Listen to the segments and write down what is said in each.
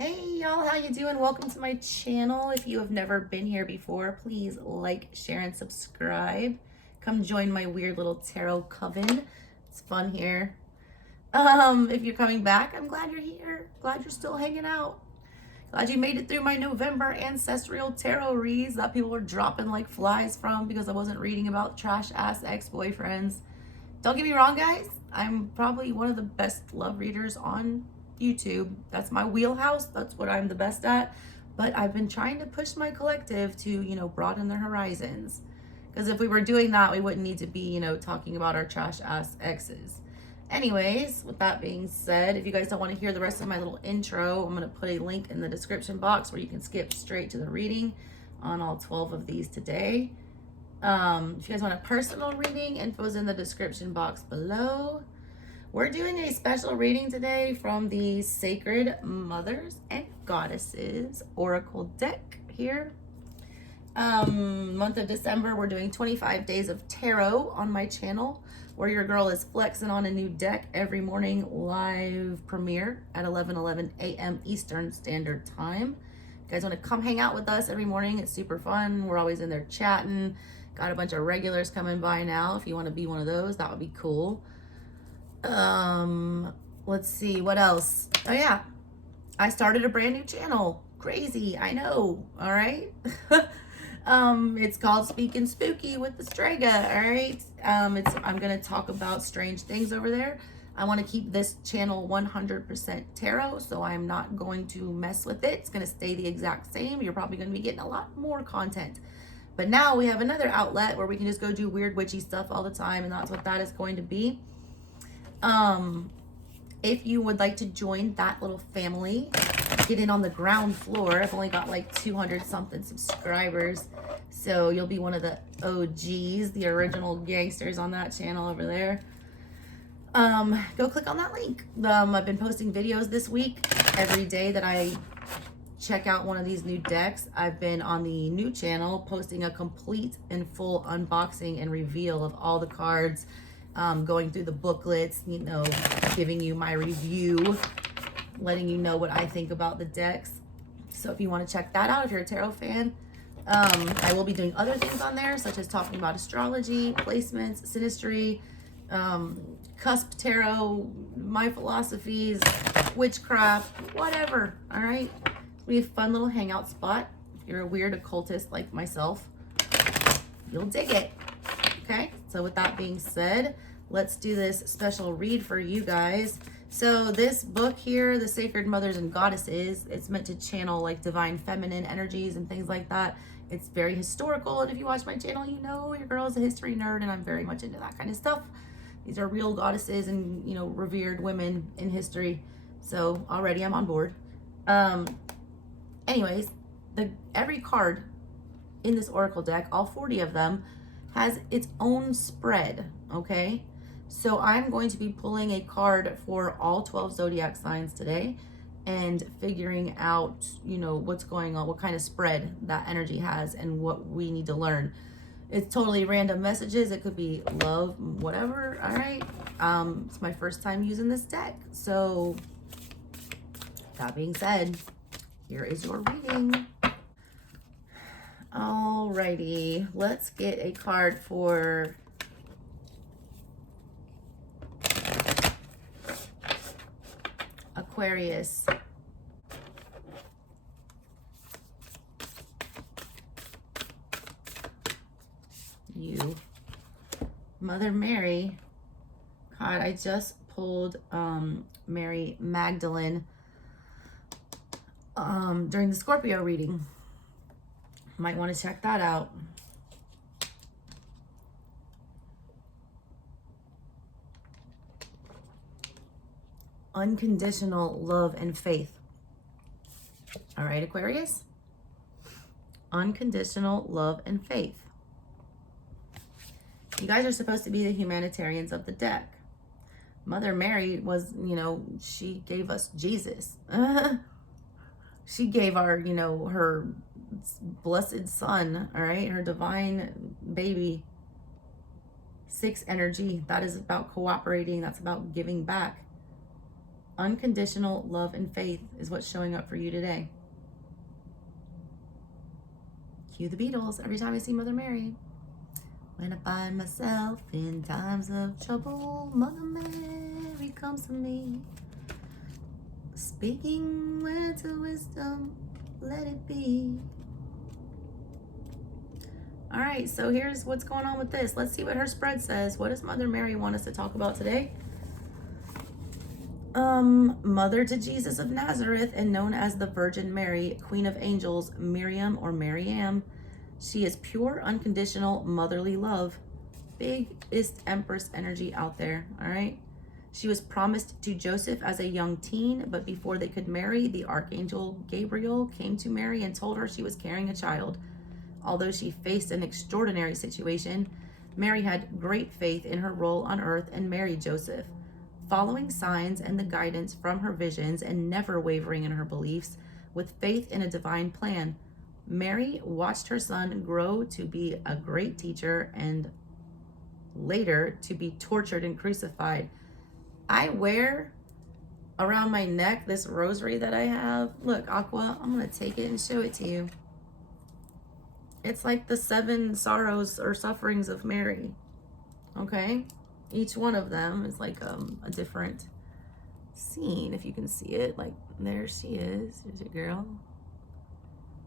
Hey y'all, how you doing? Welcome to my channel. If you have never been here before, please like, share, and subscribe. Come join my weird little tarot coven. It's fun here. If you're coming back, I'm glad you're here. Glad you're still hanging out. Glad you made it through my November ancestral tarot reads that people were dropping like flies from because I wasn't reading about trash ass ex-boyfriends. Don't get me wrong, guys. I'm probably one of the best love readers on YouTube. That's my wheelhouse. That's what I'm the best at. But I've been trying to push my collective to, broaden their horizons. Because if we were doing that, we wouldn't need to be, talking about our trash ass exes. Anyways, with that being said, if you guys don't want to hear the rest of my little intro, I'm going to put a link in the description box where you can skip straight to the reading on all 12 of these today. If you guys want a personal reading, info's in the description box below. We're doing a special reading today from the Sacred Mothers and Goddesses Oracle deck here. Month of December, we're doing 25 days of tarot on my channel, where your girl is flexing on a new deck every morning, live premiere at 11:11 a.m. Eastern Standard Time. You guys want to come hang out with us every morning? It's super fun. We're always in there chatting. Got a bunch of regulars coming by now. If you want to be one of those, that would be cool. Let's see what else. Oh yeah, I started a brand new channel. Crazy, I know. All right. It's called Speaking Spooky with the Strega. All right. I'm gonna talk about strange things over there. I want to keep this channel 100% tarot, so I'm not going to mess with it. It's gonna stay the exact same. You're probably gonna be getting a lot more content. But now we have another outlet where we can just go do weird witchy stuff all the time, and that's what that is going to be. If you would like to join that little family, get in on the ground floor. I've only got like 200 something subscribers, so you'll be one of the OGs, the original gangsters on that channel over there. Go click on that link. I've been posting videos this week. Every day that I check out one of these new decks, I've been on the new channel posting a complete and full unboxing and reveal of all the cards, going through the booklets, giving you my review, letting you know what I think about the decks. So if you want to check that out, if you're a tarot fan, I will be doing other things on there, such as talking about astrology, placements, synastry, cusp tarot, my philosophies, witchcraft, whatever. All right. We have a fun little hangout spot. If you're a weird occultist like myself, you'll dig it. Okay, so with that being said, let's do this special read for you guys. So this book here, The Sacred Mothers and Goddesses, it's meant to channel like divine feminine energies and things like that. It's very historical, and if you watch my channel, you know your girl is a history nerd, and I'm very much into that kind of stuff. These are real goddesses and, revered women in history. So already I'm on board. Anyways, every card in this oracle deck, all 40 of them, has its own spread, okay? So I'm going to be pulling a card for all 12 zodiac signs today and figuring out, what's going on, what kind of spread that energy has and what we need to learn. It's totally random messages. It could be love, whatever, all right? It's my first time using this deck. So that being said, here is your reading. Alrighty, let's get a card for Aquarius. You. Mother Mary. God, I just pulled Mary Magdalene during the Scorpio reading. Might want to check that out. Unconditional love and faith. All right, Aquarius. Unconditional love and faith. You guys are supposed to be the humanitarians of the deck. Mother Mary was, she gave us Jesus. She gave our, her blessed son, all right, her divine baby. 6 energy, that is about cooperating, that's about giving back. Unconditional love and faith is what's showing up for you today. Cue the Beatles every time I see Mother Mary. When I find myself in times of trouble, Mother Mary comes to me. Speaking words of wisdom, let it be. All right, so here's what's going on with this. Let's see what her spread says. What does Mother Mary want us to talk about today? Mother to Jesus of Nazareth and known as the Virgin Mary, Queen of Angels, Miriam or Mariam. She is pure, unconditional, motherly love. Biggest Empress energy out there, all right? She was promised to Joseph as a young teen, but before they could marry, the Archangel Gabriel came to Mary and told her she was carrying a child. Although she faced an extraordinary situation, Mary had great faith in her role on earth and married Joseph. Following signs and the guidance from her visions and never wavering in her beliefs, with faith in a divine plan, Mary watched her son grow to be a great teacher and later to be tortured and crucified. I wear around my neck this rosary that I have. Look, Aqua, I'm going to take it and show it to you. It's like the 7 sorrows or sufferings of Mary. Okay? Each one of them is like a different scene, if you can see it. Like, there she is. Here's your girl.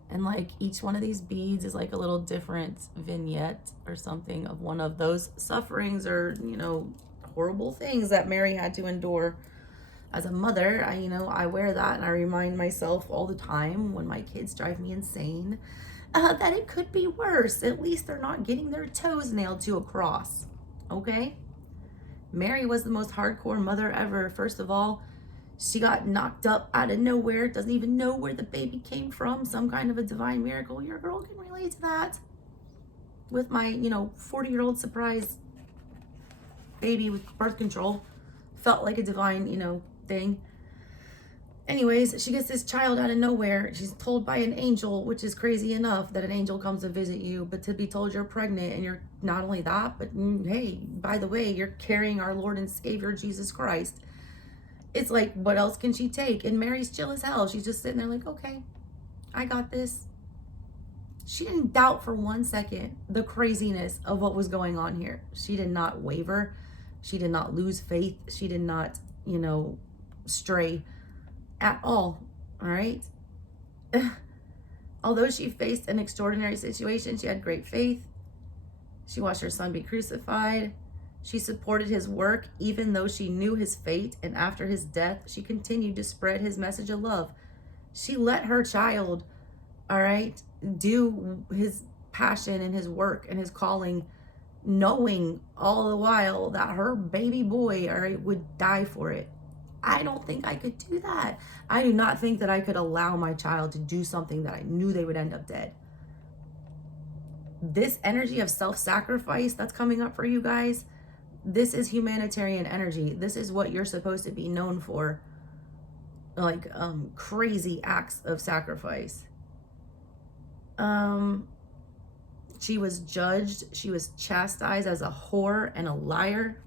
And like each one of these beads is like a little different vignette or something of one of those sufferings or, you know, horrible things that Mary had to endure. As a mother, I wear that and I remind myself all the time when my kids drive me insane that it could be worse. At least they're not getting their toes nailed to a cross. Okay? Mary was the most hardcore mother ever. First of all, she got knocked up out of nowhere, doesn't even know where the baby came from, some kind of a divine miracle. Your girl can relate to that. With my, 40-year-old surprise baby with birth control. Felt like a divine, thing. Anyways, she gets this child out of nowhere. She's told by an angel, which is crazy enough that an angel comes to visit you, but to be told you're pregnant and you're not only that, but hey, by the way, you're carrying our Lord and Savior, Jesus Christ. It's like, what else can she take? And Mary's chill as hell. She's just sitting there like, okay, I got this. She didn't doubt for 1 second the craziness of what was going on here. She did not waver. She did not lose faith. She did not, stray at all right? Although she faced an extraordinary situation, she had great faith. She watched her son be crucified. She supported his work even though she knew his fate, and after his death, she continued to spread his message of love. She let her child, all right, do his passion and his work and his calling, knowing all the while that her baby boy, all right, would die for it. I don't think I could do that. I do not think that I could allow my child to do something that I knew they would end up dead. This energy of self-sacrifice that's coming up for you guys, this is humanitarian energy. This is what you're supposed to be known for. Like crazy acts of sacrifice. She was judged. She was chastised as a whore and a liar.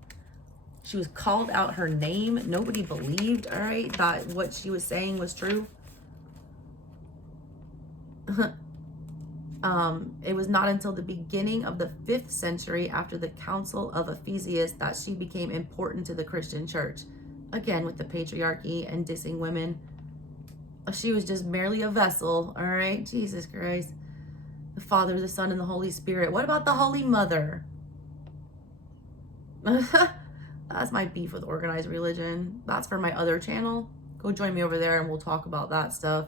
She was called out her name. Nobody believed, all right, that what she was saying was true. It was not until the beginning of the 5th century after the Council of Ephesus that she became important to the Christian church. Again, with the patriarchy and dissing women. She was just merely a vessel, all right? Jesus Christ. The Father, the Son, and the Holy Spirit. What about the Holy Mother? That's my beef with organized religion. That's for my other channel. Go join me over there and we'll talk about that stuff.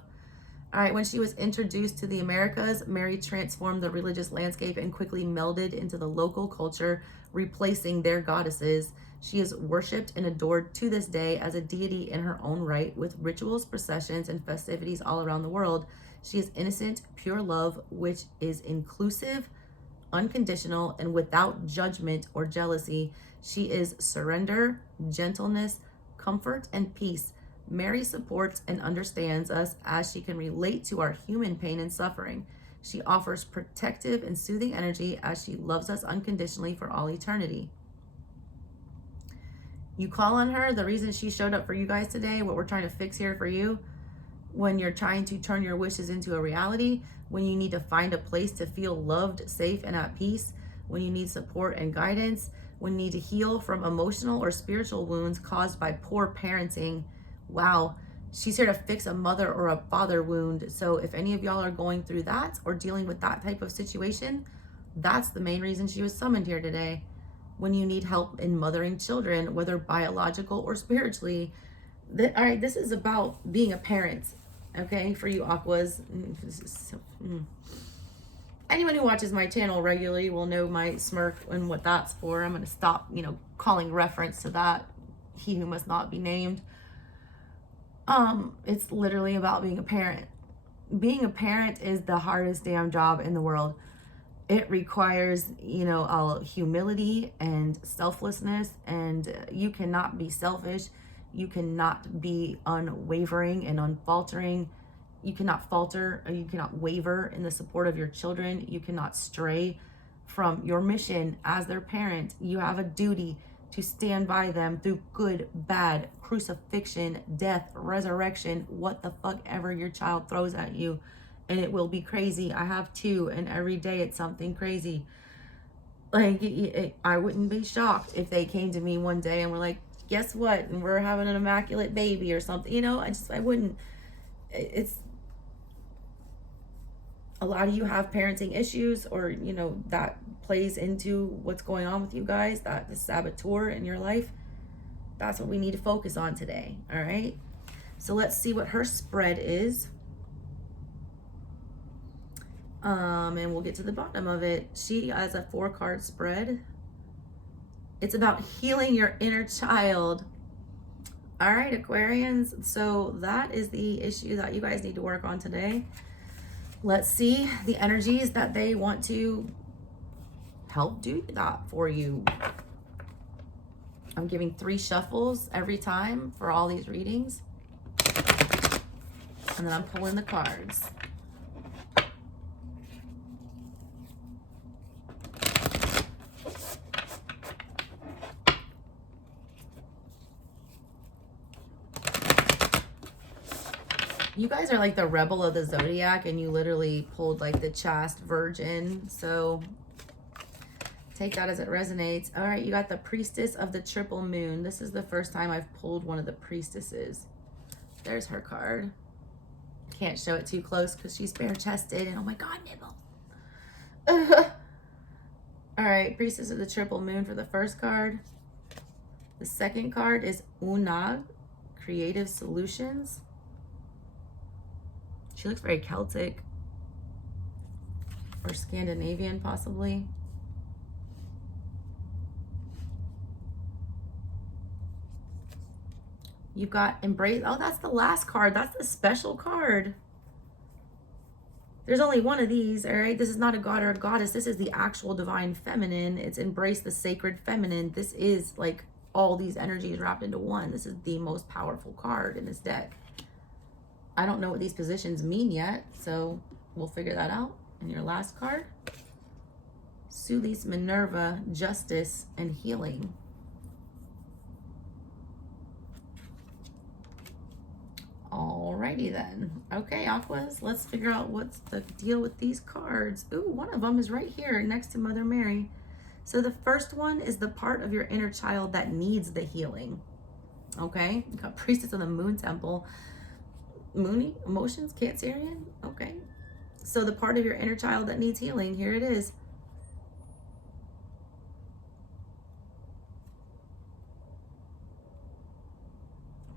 All right, when she was introduced to the Americas, Mary transformed the religious landscape and quickly melded into the local culture, replacing their goddesses. She is worshipped and adored to this day as a deity in her own right, with rituals, processions, and festivities all around the world. She is innocent, pure love, which is inclusive, unconditional, and without judgment or jealousy. She is surrender, gentleness, comfort, and peace. Mary supports and understands us as she can relate to our human pain and suffering. She offers protective and soothing energy as she loves us unconditionally for all eternity. You call on her, the reason she showed up for you guys today, what we're trying to fix here for you, when you're trying to turn your wishes into a reality, when you need to find a place to feel loved, safe, and at peace, when you need support and guidance, when you need to heal from emotional or spiritual wounds caused by poor parenting. Wow, she's here to fix a mother or a father wound. So if any of y'all are going through that or dealing with that type of situation, that's the main reason she was summoned here today. When you need help in mothering children, whether biological or spiritually. All right, this is about being a parent, okay, for you Aquas. Anyone who watches my channel regularly will know my smirk and what that's for. I'm going to stop, calling reference to that. He who must not be named. It's literally about being a parent. Being a parent is the hardest damn job in the world. It requires, a humility and selflessness, and you cannot be selfish. You cannot be unwavering and unfaltering. You cannot falter, or you cannot waver in the support of your children. You cannot stray from your mission as their parent. You have a duty to stand by them through good, bad, crucifixion, death, resurrection, what the fuck ever your child throws at you. And it will be crazy. I have two, and every day it's something crazy. Like, I wouldn't be shocked if they came to me one day and were like, guess what? And we're having an immaculate baby or something. I wouldn't. It's, a lot of you have parenting issues, or, that plays into what's going on with you guys, that the saboteur in your life. That's what we need to focus on today. All right. So let's see what her spread is. And we'll get to the bottom of it. She has a 4-card spread. It's about healing your inner child. All right, Aquarians. So that is the issue that you guys need to work on today. Let's see the energies that they want to help do that for you. I'm giving 3 shuffles every time for all these readings. And then I'm pulling the cards. You guys are like the rebel of the zodiac, and you literally pulled like the chaste virgin. So take that as it resonates. All right, you got the priestess of the triple moon. This is the first time I've pulled one of the priestesses. There's her card. Can't show it too close because she's bare-chested, and oh my God, nibble. All right, priestess of the triple moon for the first card. The second card is Unag, creative solutions. She looks very Celtic or Scandinavian, possibly. You've got embrace. Oh, that's the last card. That's the special card. There's only one of these, all right? This is not a god or a goddess. This is the actual divine feminine. It's embrace the sacred feminine. This is like all these energies wrapped into one. This is the most powerful card in this deck. I don't know what these positions mean yet, so we'll figure that out. And your last card, Sulis Minerva, justice and healing. Alrighty then. Okay, Aquas, let's figure out what's the deal with these cards. Ooh, one of them is right here next to Mother Mary. So the first one is the part of your inner child that needs the healing. Okay, you got Priestess of the Moon Temple. Moony, emotions, Cancerian. Okay, so the part of your inner child that needs healing, here it is.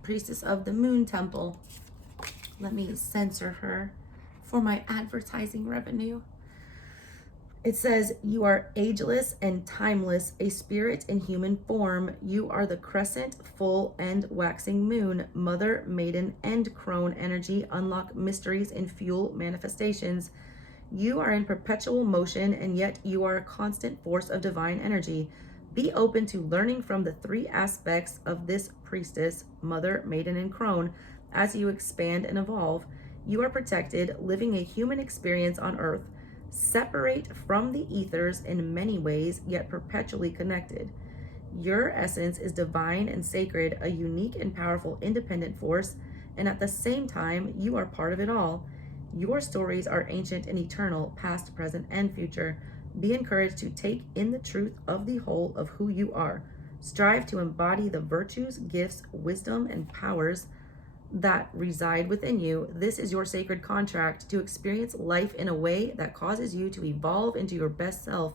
Priestess of the Moon Temple. Let me censor her for my advertising revenue. It says, you are ageless and timeless, a spirit in human form. You are the crescent, full, and waxing moon, mother, maiden, and crone energy. Unlock mysteries and fuel manifestations. You are in perpetual motion, and yet you are a constant force of divine energy. Be open to learning from the 3 aspects of this priestess, mother, maiden, and crone, as you expand and evolve. You are protected, living a human experience on earth. Separate from the ethers in many ways, yet perpetually connected. Your essence is divine and sacred, a unique and powerful independent force, and at the same time, you are part of it all. Your stories are ancient and eternal, past, present, and future. Be encouraged to take in the truth of the whole of who you are. Strive to embody the virtues, gifts, wisdom, and powers that reside within you. This is your sacred contract to experience life in a way that causes you to evolve into your best self.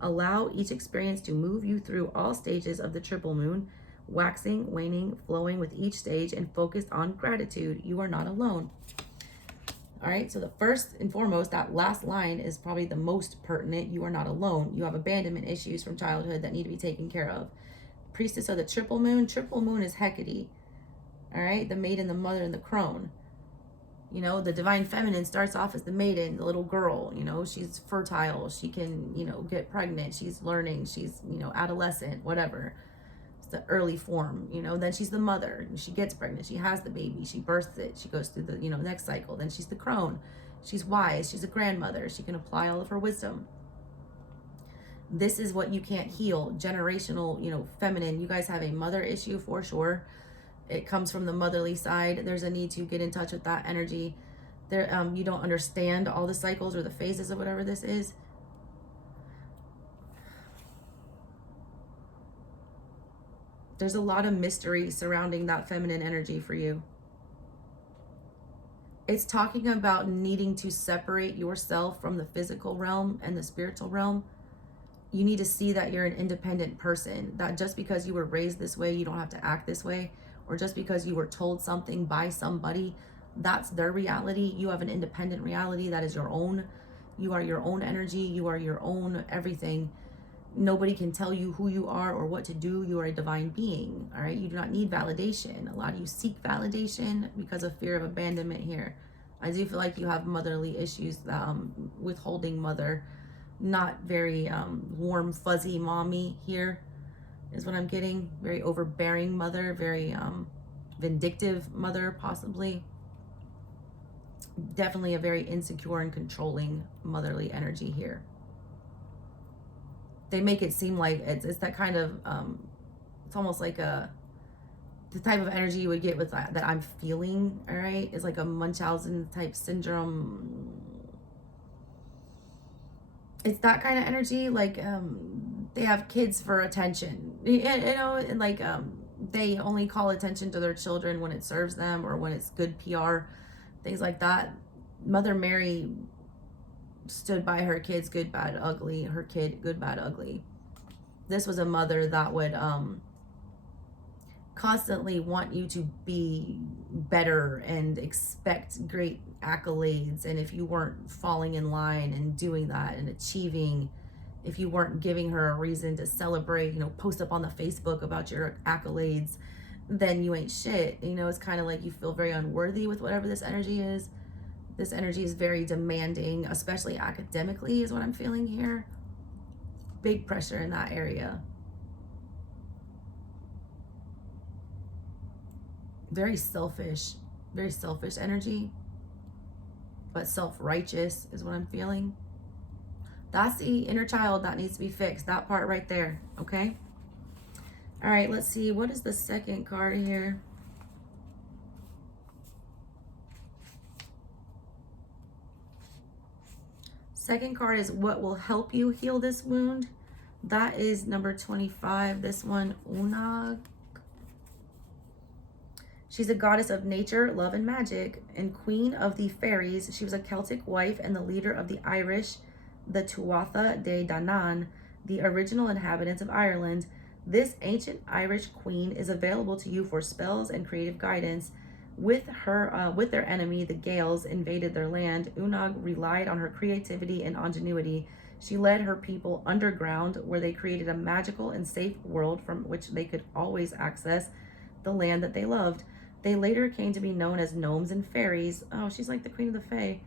Allow each experience to move you through all stages of the triple moon, waxing, waning, flowing with each stage, and focused on gratitude. You are not alone. All right, so the first and foremost, that last line is probably the most pertinent. You are not alone. You have abandonment issues from childhood that need to be taken care of. Priestess of the triple moon. Triple moon is Hecate. All right, the maiden, the mother, and the crone. You know, the divine feminine starts off as the maiden, the little girl. You know, she's fertile. She can, you know, get pregnant. She's learning. She's, you know, adolescent, whatever. It's the early form, you know. Then she's the mother. She gets pregnant. She has the baby. She births it. She goes through the, you know, next cycle. Then she's the crone. She's wise. She's a grandmother. She can apply all of her wisdom. This is what you can't heal. Generational, you know, feminine. You guys have a mother issue for sure. It comes from the motherly side. There's a need to get in touch with that energy. There, you don't understand all the cycles or the phases of whatever this is. There's a lot of mystery surrounding that feminine energy for you. It's talking about needing to separate yourself from the physical realm and the spiritual realm. You need to see that you're an independent person, that just because you were raised this way, you don't have to act this way, or just because you were told something by somebody, that's their reality. You have an independent reality that is your own. You are your own energy. You are your own everything. Nobody can tell you who you are or what to do. You are a divine being, all right? You do not need validation. A lot of you seek validation because of fear of abandonment here. I do feel like you have motherly issues, withholding mother, not very warm, fuzzy mommy here is what I'm getting. Very overbearing mother, very vindictive mother, possibly. Definitely a very insecure and controlling motherly energy here. They make it seem like it's that kind of, it's almost like the type of energy you would get with that I'm feeling, all right? It's like a Munchausen type syndrome. It's that kind of energy, like they have kids for attention, you know, and like they only call attention to their children when it serves them or when it's good PR, things like that. Mother Mary stood by her kids, good, bad, ugly. Her kid, good, bad, ugly. This was a mother that would constantly want you to be better and expect great accolades. And if you weren't falling in line and doing that and achieving, if you weren't giving her a reason to celebrate, you know, post up on the Facebook about your accolades, then you ain't shit. You know, it's kind of like you feel very unworthy with whatever this energy is. This energy is very demanding, especially academically is what I'm feeling here. Big pressure in that area. Very selfish energy, but self-righteous is what I'm feeling. That's the inner child that needs to be fixed, that part right there, okay? All right, let's see, what is the second card here? Second card is what will help you heal this wound. That is number 25, this one, Unag. She's a goddess of nature, love, and magic, and queen of the fairies. She was a Celtic wife and the leader of the Irish, the Tuatha De Danann, the original inhabitants of Ireland. This ancient Irish queen is available to you for spells and creative guidance. With their enemy, the Gaels, invaded their land, Unag relied on her creativity and ingenuity. She led her people underground, where they created a magical and safe world from which they could always access the land that they loved. They later came to be known as gnomes and fairies. Oh, she's like the queen of the fae.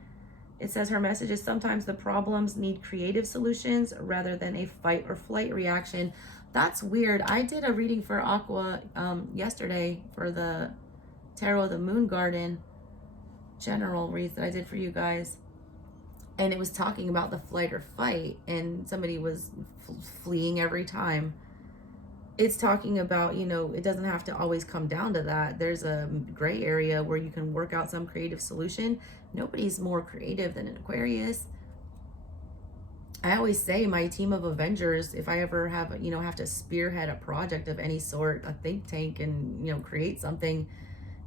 It says her message is sometimes the problems need creative solutions rather than a fight or flight reaction. That's weird. I did a reading for Aqua yesterday for the Tarot of the Moon Garden general reads that I did for you guys. And it was talking about the flight or fight, and somebody was fleeing every time. it's talking about, you know, it doesn't have to always come down to that. There's a gray area where you can work out some creative solution. Nobody's more creative than an Aquarius. I always say my team of Avengers, if I ever have, you know, have to spearhead a project of any sort, a think tank, and, you know, create something,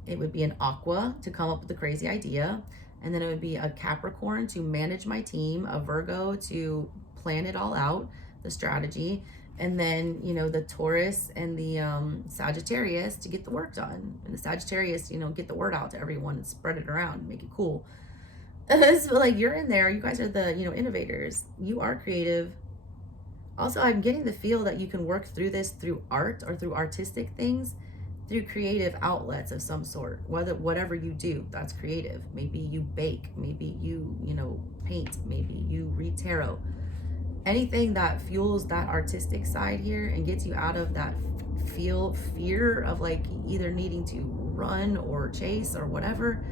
it would be an Aqua to come up with the crazy idea. And then it would be a Capricorn to manage my team, a Virgo to plan it all out, the strategy. And then, you know, the Taurus and the Sagittarius to get the work done. And the Sagittarius, you know, get the word out to everyone and spread it around and make it cool. So like you're in there, you guys are the, you know, innovators. You are creative. Also, I'm getting the feel that you can work through this through art or through artistic things, through creative outlets of some sort. Whatever you do, that's creative. Maybe you bake, maybe you know, paint, maybe you read tarot. Anything that fuels that artistic side here and gets you out of that fear of like either needing to run or chase or whatever.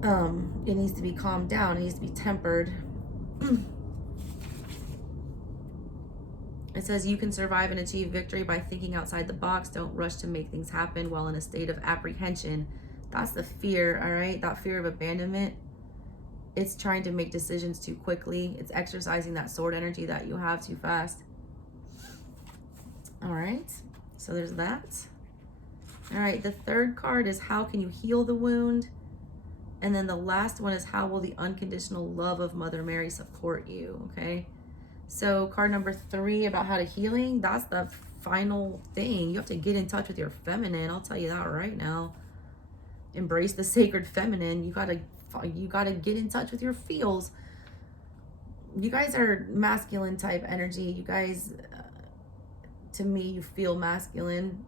It needs to be calmed down. It needs to be tempered. It says you can survive and achieve victory by thinking outside the box. Don't rush to make things happen while in a state of apprehension. That's the fear, all right? That fear of abandonment. It's trying to make decisions too quickly. It's exercising that sword energy that you have too fast. All right, so there's that. All right, the third card is how can you heal the wound? And then the last one is how will the unconditional love of Mother Mary support you, okay? So card number 3 about how to healing, that's the final thing. You have to get in touch with your feminine. I'll tell you that right now. Embrace the sacred feminine. You gotta get in touch with your feels. You guys are masculine type energy. You guys, to me, you feel masculine.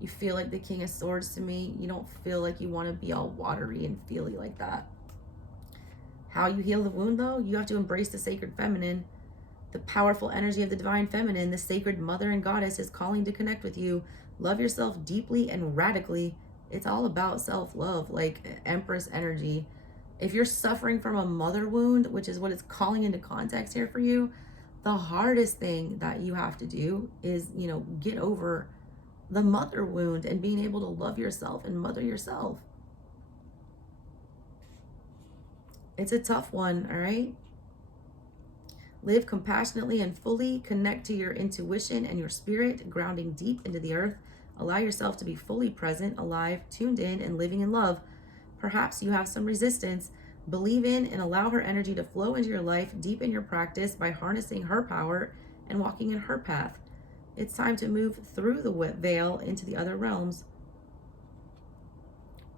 You feel like the King of Swords to me. You don't feel like you want to be all watery and feely like that. How you heal the wound, though, you have to embrace the sacred feminine. The powerful energy of the divine feminine, the sacred mother and goddess is calling to connect with you. Love yourself deeply and radically. It's all about self-love, like Empress energy. If you're suffering from a mother wound, which is what it's calling into context here for you, the hardest thing that you have to do is, you know, get over the mother wound and being able to love yourself and mother yourself. It's a tough one, all right? Live compassionately and fully. Connect to your intuition and your spirit, grounding deep into the earth. Allow yourself to be fully present, alive, tuned in, and living in love. Perhaps you have some resistance. Believe in and allow her energy to flow into your life, deepen your practice by harnessing her power and walking in her path. It's time to move through the veil into the other realms.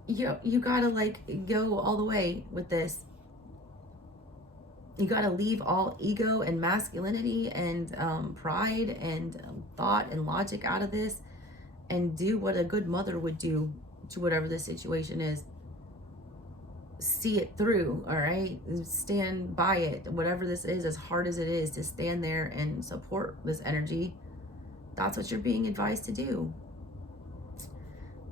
You gotta like go all the way with this. You gotta leave all ego and masculinity and pride and thought and logic out of this and do what a good mother would do to whatever the situation is. See it through, all right? Stand by it, whatever this is, as hard as it is to stand there and support this energy. That's what you're being advised to do.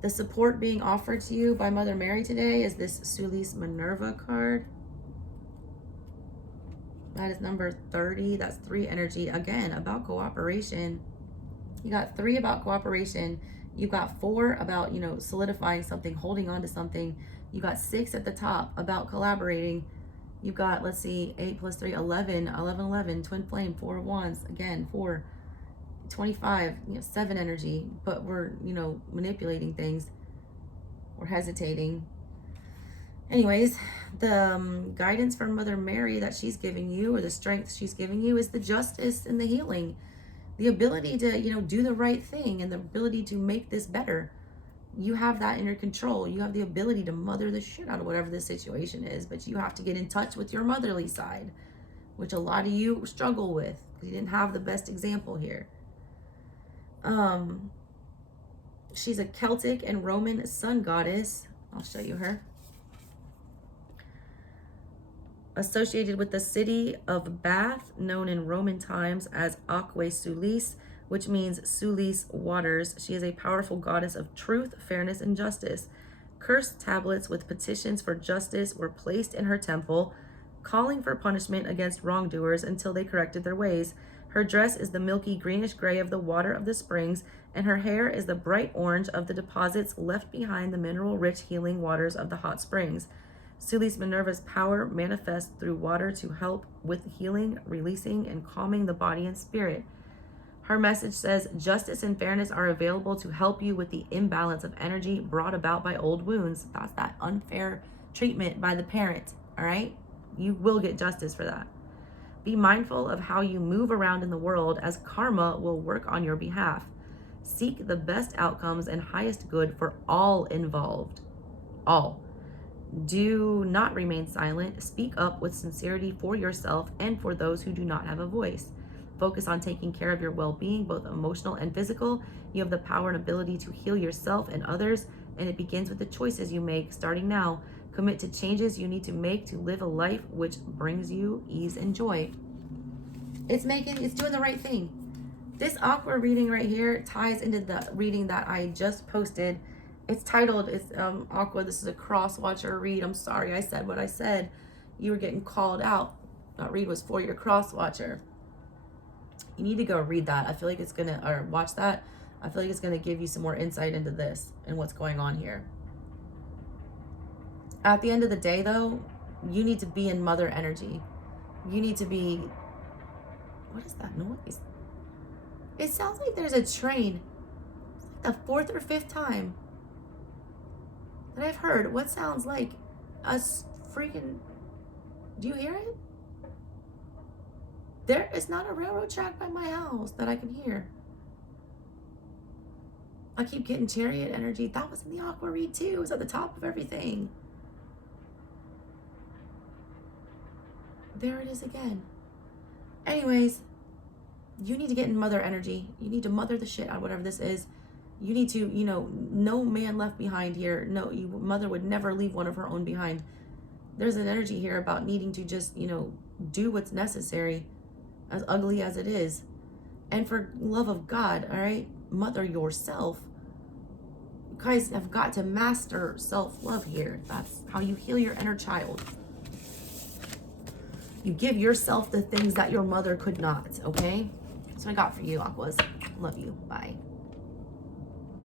The support being offered to you by Mother Mary today is this Sulis Minerva card. That is number 30. That's 3 energy. Again, about cooperation. You got 3 about cooperation. You got 4 about, you know, solidifying something, holding on to something. You got 6 at the top about collaborating. You got, let's see, 8 plus 3, 11, 11, 11, twin flame, 4 of wands. Again, 4. 25, you know, 7 energy, but we're, you know, manipulating things. We're hesitating. Anyways, the guidance from Mother Mary that she's giving you, or the strength she's giving you, is the justice and the healing. The ability to, you know, do the right thing and the ability to make this better. You have that in your control. You have the ability to mother the shit out of whatever the situation is, but you have to get in touch with your motherly side, which a lot of you struggle with because you didn't have the best example here. She's a Celtic and Roman sun goddess. I'll show you her. Associated with the city of Bath, known in Roman times as Aquae Sulis, which means Sulis waters. She is a powerful goddess of truth, fairness, and justice. Cursed tablets with petitions for justice were placed in her temple, calling for punishment against wrongdoers until they corrected their ways. Her dress is the milky greenish gray of the water of the springs, and her hair is the bright orange of the deposits left behind the mineral-rich healing waters of the hot springs. Sulis Minerva's power manifests through water to help with healing, releasing, and calming the body and spirit. Her message says justice and fairness are available to help you with the imbalance of energy brought about by old wounds. That's that unfair treatment by the parent, all right? You will get justice for that. Be mindful of how you move around in the world, as karma will work on your behalf. Seek the best outcomes and highest good for all involved. All. Do not remain silent. Speak up with sincerity for yourself and for those who do not have a voice. Focus on taking care of your well-being, both emotional and physical. You have the power and ability to heal yourself and others, and it begins with the choices you make starting now. Commit to changes you need to make to live a life which brings you ease and joy. It's doing the right thing. This aqua reading right here ties into the reading that I just posted. It's titled, Aqua, this is a cross watcher read. I'm sorry I said what I said. You were getting called out. That read was for your cross watcher. You need to go read that. I feel like it's gonna, or watch that. I feel like it's gonna give you some more insight into this and what's going on here. At the end of the day, though, you need to be in mother energy. You need to be, what is that noise? It sounds like there's a train. It's like the fourth or fifth time that I've heard what sounds like a freaking, do you hear it? There is not a railroad track by my house that I can hear. I keep getting chariot energy. That was in the aqua read too. It was at the top of everything. There it is again. Anyways, you need to get in mother energy. You need to mother the shit out of whatever this is. You need to, no man left behind here. No, mother would never leave one of her own behind. There's an energy here about needing to just, do what's necessary, as ugly as it is. And for love of God, all right, mother yourself. You guys have got to master self-love here. That's how you heal your inner child. You give yourself the things that your mother could not, okay? That's what I got for you, Aquas. Love you. Bye.